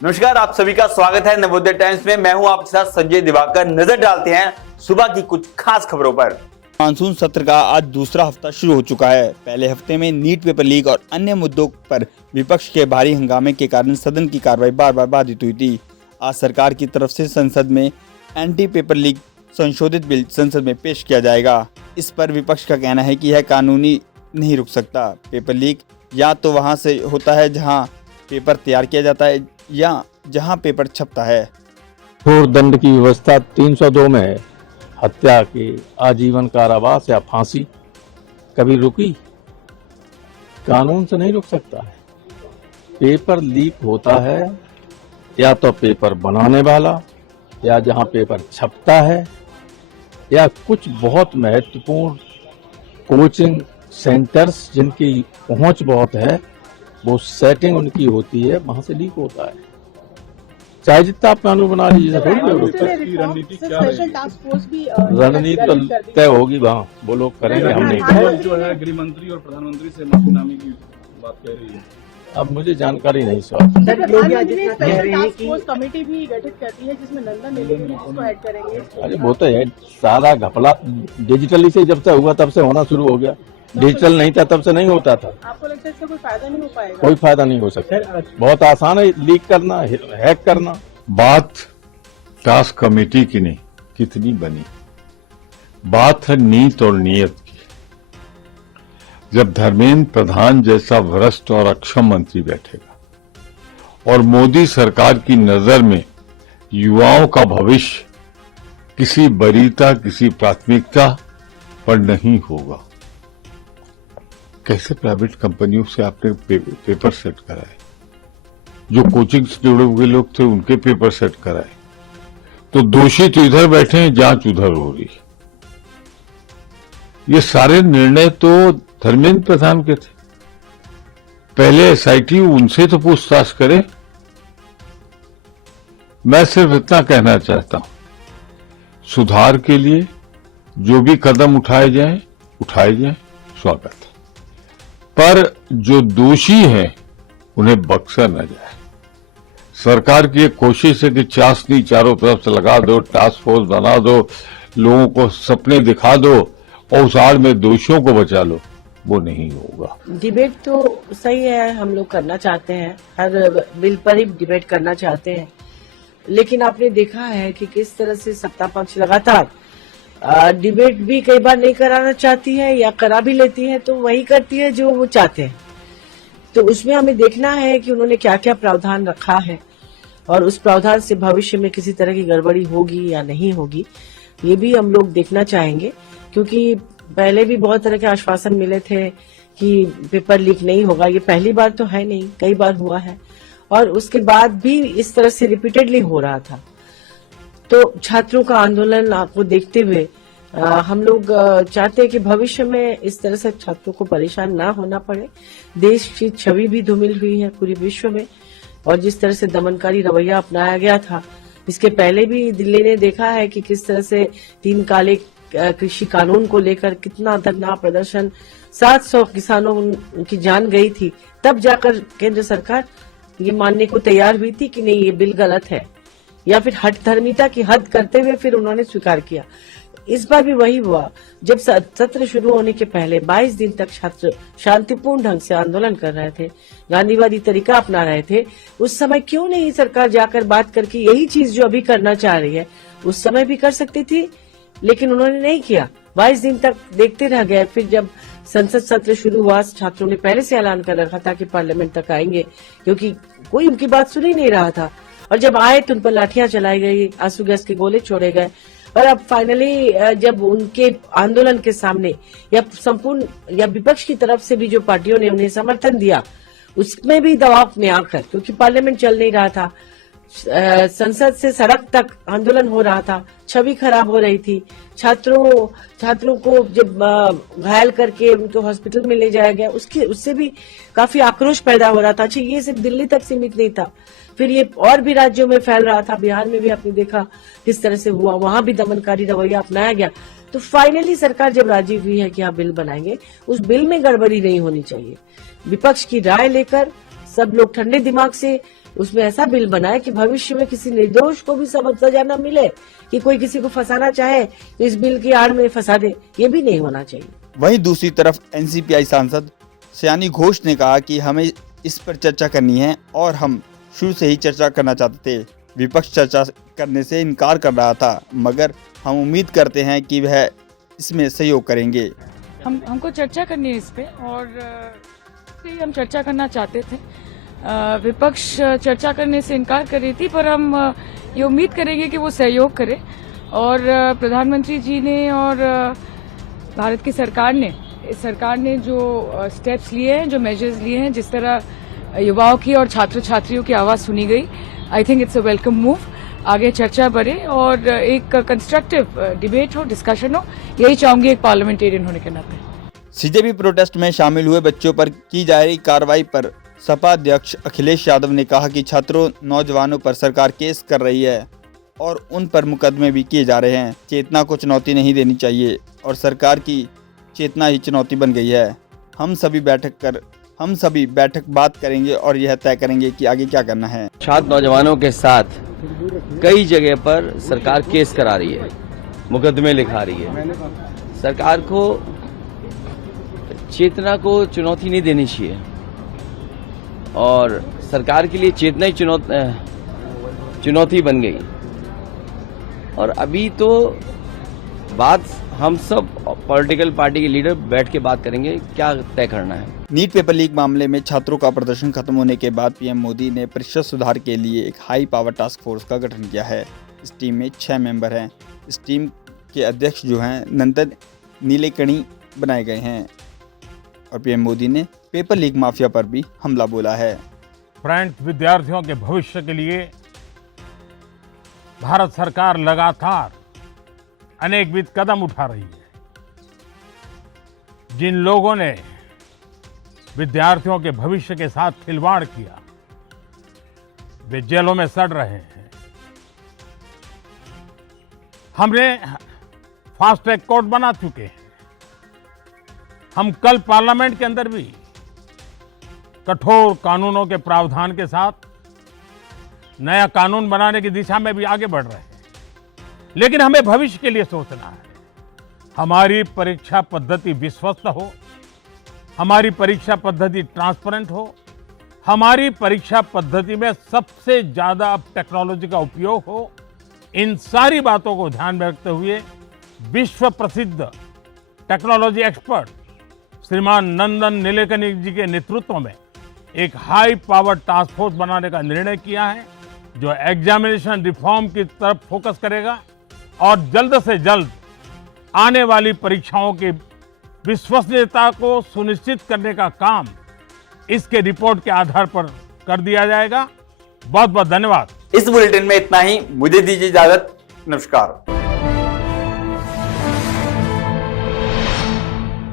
नमस्कार, आप सभी का स्वागत है नवोदय टाइम्स में। मैं हूं आपके साथ संजय दिवाकर। नजर डालते हैं सुबह की कुछ खास खबरों पर। मानसून सत्र का आज दूसरा हफ्ता शुरू हो चुका है। पहले हफ्ते में नीट पेपर लीक और अन्य मुद्दों पर विपक्ष के भारी हंगामे के कारण सदन की कार्रवाई बार बार बाधित हुई थी। आज सरकार की तरफ से संसद में एंटी पेपर लीक संशोधित बिल संसद में पेश किया जाएगा। इस पर विपक्ष का कहना है कि यह कानूनी नहीं रुक सकता। पेपर लीक या तो वहां से होता है जहां पेपर तैयार किया जाता है या जहां पेपर छपता है। कठोर दंड की व्यवस्था 302 में है। हत्या के आजीवन कारावास या फांसी कभी रुकी? कानून से नहीं रुक सकता है। पेपर लीक होता है या तो पेपर बनाने वाला या जहां पेपर छपता है या कुछ बहुत महत्वपूर्ण कोचिंग सेंटर्स जिनकी पहुंच बहुत है, वो सेटिंग उनकी होती है, वहां से लीक होता है। चाहे जितना आप कानून बना लीजिए, रणनीति तो तय होगी वहाँ, वो लोग करेंगे, हम नहीं। जो है गृह मंत्री और प्रधानमंत्री से माफीनामे की बात कह रही है। अब मुझे जानकारी नहीं सर। कमेटी भी गठित करती है जिसमें नंदा नीलेकनी उसको ऐड करेंगे। अरे वो तो है, सारा घपला डिजिटली से जब से हुआ तब से होना शुरू हो गया। डिजिटल नहीं था तब से नहीं होता था। आपको लगता है इसका कोई फायदा नहीं हो पाएगा? कोई फायदा नहीं हो सकता। बहुत आसान है लीक करना, हैक करना। बात टास्क कमेटी की नहीं, कितनी बनी, बात है नीत और नियत की। जब धर्मेंद्र प्रधान जैसा भ्रष्ट और अक्षम मंत्री बैठेगा और मोदी सरकार की नजर में युवाओं का भविष्य किसी वरीयता, किसी प्राथमिकता पर नहीं होगा। कैसे प्राइवेट कंपनियों से आपने पेपर सेट कराए? जो कोचिंग से जुड़े हुए लोग थे उनके पेपर सेट कराए, तो दोषी तो इधर बैठे हैं, जांच उधर हो रही है। ये सारे निर्णय तो धर्मेंद्र प्रधान के थे। पहले एसआईटी उनसे तो पूछताछ करे। मैं सिर्फ इतना कहना चाहता हूं, सुधार के लिए जो भी कदम उठाए जाएं, स्वागत है। पर जो दोषी हैं उन्हें बख्शा न जाए। सरकार की एक कोशिश है कि चाशनी चारों तरफ से लगा दो, टास्क फोर्स बना दो, लोगों को सपने दिखा दो और उस आड़ में दोषियों को बचा लो। वो नहीं होगा। डिबेट तो सही है, हम लोग करना चाहते हैं, हर बिल पर ही डिबेट करना चाहते हैं। लेकिन आपने देखा है कि किस तरह से सत्ता पक्ष लगातार डिबेट भी कई बार नहीं कराना चाहती है या करा भी लेती है तो वही करती है जो वो चाहते हैं। तो उसमें हमें देखना है कि उन्होंने क्या क्या प्रावधान रखा है और उस प्रावधान से भविष्य में किसी तरह की गड़बड़ी होगी या नहीं होगी, ये भी हम लोग देखना चाहेंगे। क्योंकि पहले भी बहुत तरह के आश्वासन मिले थे कि पेपर लीक नहीं होगा। ये पहली बार तो है नहीं, कई बार हुआ है और उसके बाद भी इस तरह से रिपीटेडली हो रहा था। तो छात्रों का आंदोलन आपको देखते हुए हम लोग चाहते हैं कि भविष्य में इस तरह से छात्रों को परेशान ना होना पड़े। देश की छवि भी धूमिल हुई है पूरे विश्व में और जिस तरह से दमनकारी रवैया अपनाया गया था, इसके पहले भी दिल्ली ने देखा है कि किस तरह से 3 काले कृषि कानून को लेकर कितना दर्दनाक प्रदर्शन, 700 किसानों की जान गई थी। तब जाकर केंद्र सरकार ये मानने को तैयार हुई थी कि नहीं, ये बिल गलत है, या फिर हठ धर्मिता की हद करते हुए फिर उन्होंने स्वीकार किया। इस बार भी वही हुआ। जब सत्र शुरू होने के पहले 22 दिन तक छात्र शांतिपूर्ण ढंग से आंदोलन कर रहे थे, गांधीवादी तरीका अपना रहे थे, उस समय क्यों नहीं सरकार जाकर बात करके यही चीज जो अभी करना चाह रही है उस समय भी कर सकती थी, लेकिन उन्होंने नहीं किया। 22 दिन तक देखते रह गए। फिर जब संसद सत्र शुरू हुआ, छात्रों ने पहले से ऐलान कर रखा था कि पार्लियामेंट तक आएंगे, क्योंकि कोई उनकी बात सुन ही नहीं रहा था। और जब आए तो उन पर लाठियां चलाई गई, आंसू गैस के गोले छोड़े गए। और अब फाइनली जब उनके आंदोलन के सामने या संपूर्ण या विपक्ष की तरफ से भी जो पार्टियों ने उन्हें समर्थन दिया, उसमें भी दबाव में आकर, क्योंकि पार्लियामेंट चल नहीं रहा था, संसद से सड़क तक आंदोलन हो रहा था, छवि खराब हो रही थी, छात्रों को जब घायल करके उनको हॉस्पिटल में ले जाया गया, उससे भी काफी आक्रोश पैदा हो रहा था। अच्छा, ये सिर्फ दिल्ली तक सीमित नहीं था, फिर ये और भी राज्यों में फैल रहा था। बिहार में भी आपने देखा किस तरह से हुआ, वहां भी दमनकारी रवैया अपनाया गया। तो फाइनली सरकार जब राजी हुई है कि आप बिल बनाएंगे, उस बिल में गड़बड़ी नहीं होनी चाहिए। विपक्ष की राय लेकर सब लोग ठंडे दिमाग से उसमें ऐसा बिल बनाए कि भविष्य में किसी निर्दोष को भी सजा न मिले, कि कोई किसी को फंसाना चाहे तो इस बिल की आड़ में फंसा दे। ये भी नहीं होना चाहिए। वहीं दूसरी तरफ एनसीपीआई सांसद सयानी घोष ने कहा कि हमें इस पर चर्चा करनी है और हम शुरू से ही चर्चा करना चाहते थे। विपक्ष चर्चा करने से इनकार कर रहा था, मगर हम उम्मीद करते हैं कि वह इसमें सहयोग करेंगे। हमको चर्चा करनी है इस पे, और हम चर्चा करना चाहते थे। विपक्ष चर्चा करने से इनकार कर रही थी, पर हम ये उम्मीद करेंगे कि वो सहयोग करे। और प्रधानमंत्री जी ने और भारत की सरकार ने जो स्टेप्स लिए हैं, जो मेजर्स लिए हैं, जिस तरह युवाओं की और छात्र छात्रियों की आवाज़ सुनी गई, I think it's a welcome move. आगे चर्चा बढ़े और एक कंस्ट्रक्टिव डिबेट हो, डिस्कशन हो, यही चाहूंगी एक पार्लियामेंटेरियन होने के नाते। सीजेपी प्रोटेस्ट में शामिल हुए बच्चों पर की जा रही कार्रवाई पर सपा अध्यक्ष अखिलेश यादव ने कहा कि छात्रों नौजवानों पर सरकार केस कर रही है और उन पर मुकदमे भी किए जा रहे हैं। चेतना को चुनौती नहीं देनी चाहिए और सरकार की चेतना ही चुनौती बन गई है। हम सभी बैठक बात करेंगे और यह तय करेंगे कि आगे क्या करना है। छात्र नौजवानों के साथ कई जगह पर सरकार केस करा रही है, मुकदमे लिखा रही है। सरकार को चेतना को चुनौती नहीं देनी चाहिए और सरकार के लिए चेतना ही चुनौती बन गई। और अभी तो बात हम सब पॉलिटिकल पार्टी के लीडर बैठ के बात करेंगे क्या तय करना है। नीट पेपर लीक मामले में छात्रों का प्रदर्शन खत्म होने के बाद पीएम मोदी ने परीक्षा सुधार के लिए एक हाई पावर टास्क फोर्स का गठन किया है। इस टीम में 6 मेंबर हैं। इस टीम के अध्यक्ष जो हैं नंदन नीलेकणी बनाए गए हैं और पीएम मोदी ने पेपर लीक माफिया पर भी हमला बोला है। फ्रेंड्स, विद्यार्थियों के भविष्य के लिए भारत सरकार लगातार अनेकविध कदम उठा रही है। जिन लोगों ने विद्यार्थियों के भविष्य के साथ खिलवाड़ किया, वे जेलों में सड़ रहे हैं। हमने फास्ट ट्रैक कोर्ट बना चुके हैं। हम कल पार्लियामेंट के अंदर भी कठोर कानूनों के प्रावधान के साथ नया कानून बनाने की दिशा में भी आगे बढ़ रहे हैं। लेकिन हमें भविष्य के लिए सोचना है। हमारी परीक्षा पद्धति विश्वस्त हो, हमारी परीक्षा पद्धति ट्रांसपेरेंट हो, हमारी परीक्षा पद्धति में सबसे ज्यादा अब टेक्नोलॉजी का उपयोग हो। इन सारी बातों को ध्यान में रखते हुए विश्व प्रसिद्ध टेक्नोलॉजी एक्सपर्ट श्रीमान नंदन नीलेकणी जी के नेतृत्व में एक हाई पावर टास्क फोर्स बनाने का निर्णय किया है, जो एग्जामिनेशन रिफॉर्म की तरफ फोकस करेगा और जल्द से जल्द आने वाली परीक्षाओं की विश्वसनीयता को सुनिश्चित करने का काम इसके रिपोर्ट के आधार पर कर दिया जाएगा। बहुत बहुत धन्यवाद। इस बुलेटिन में इतना ही। मुझे दीजिए इजाजत। नमस्कार।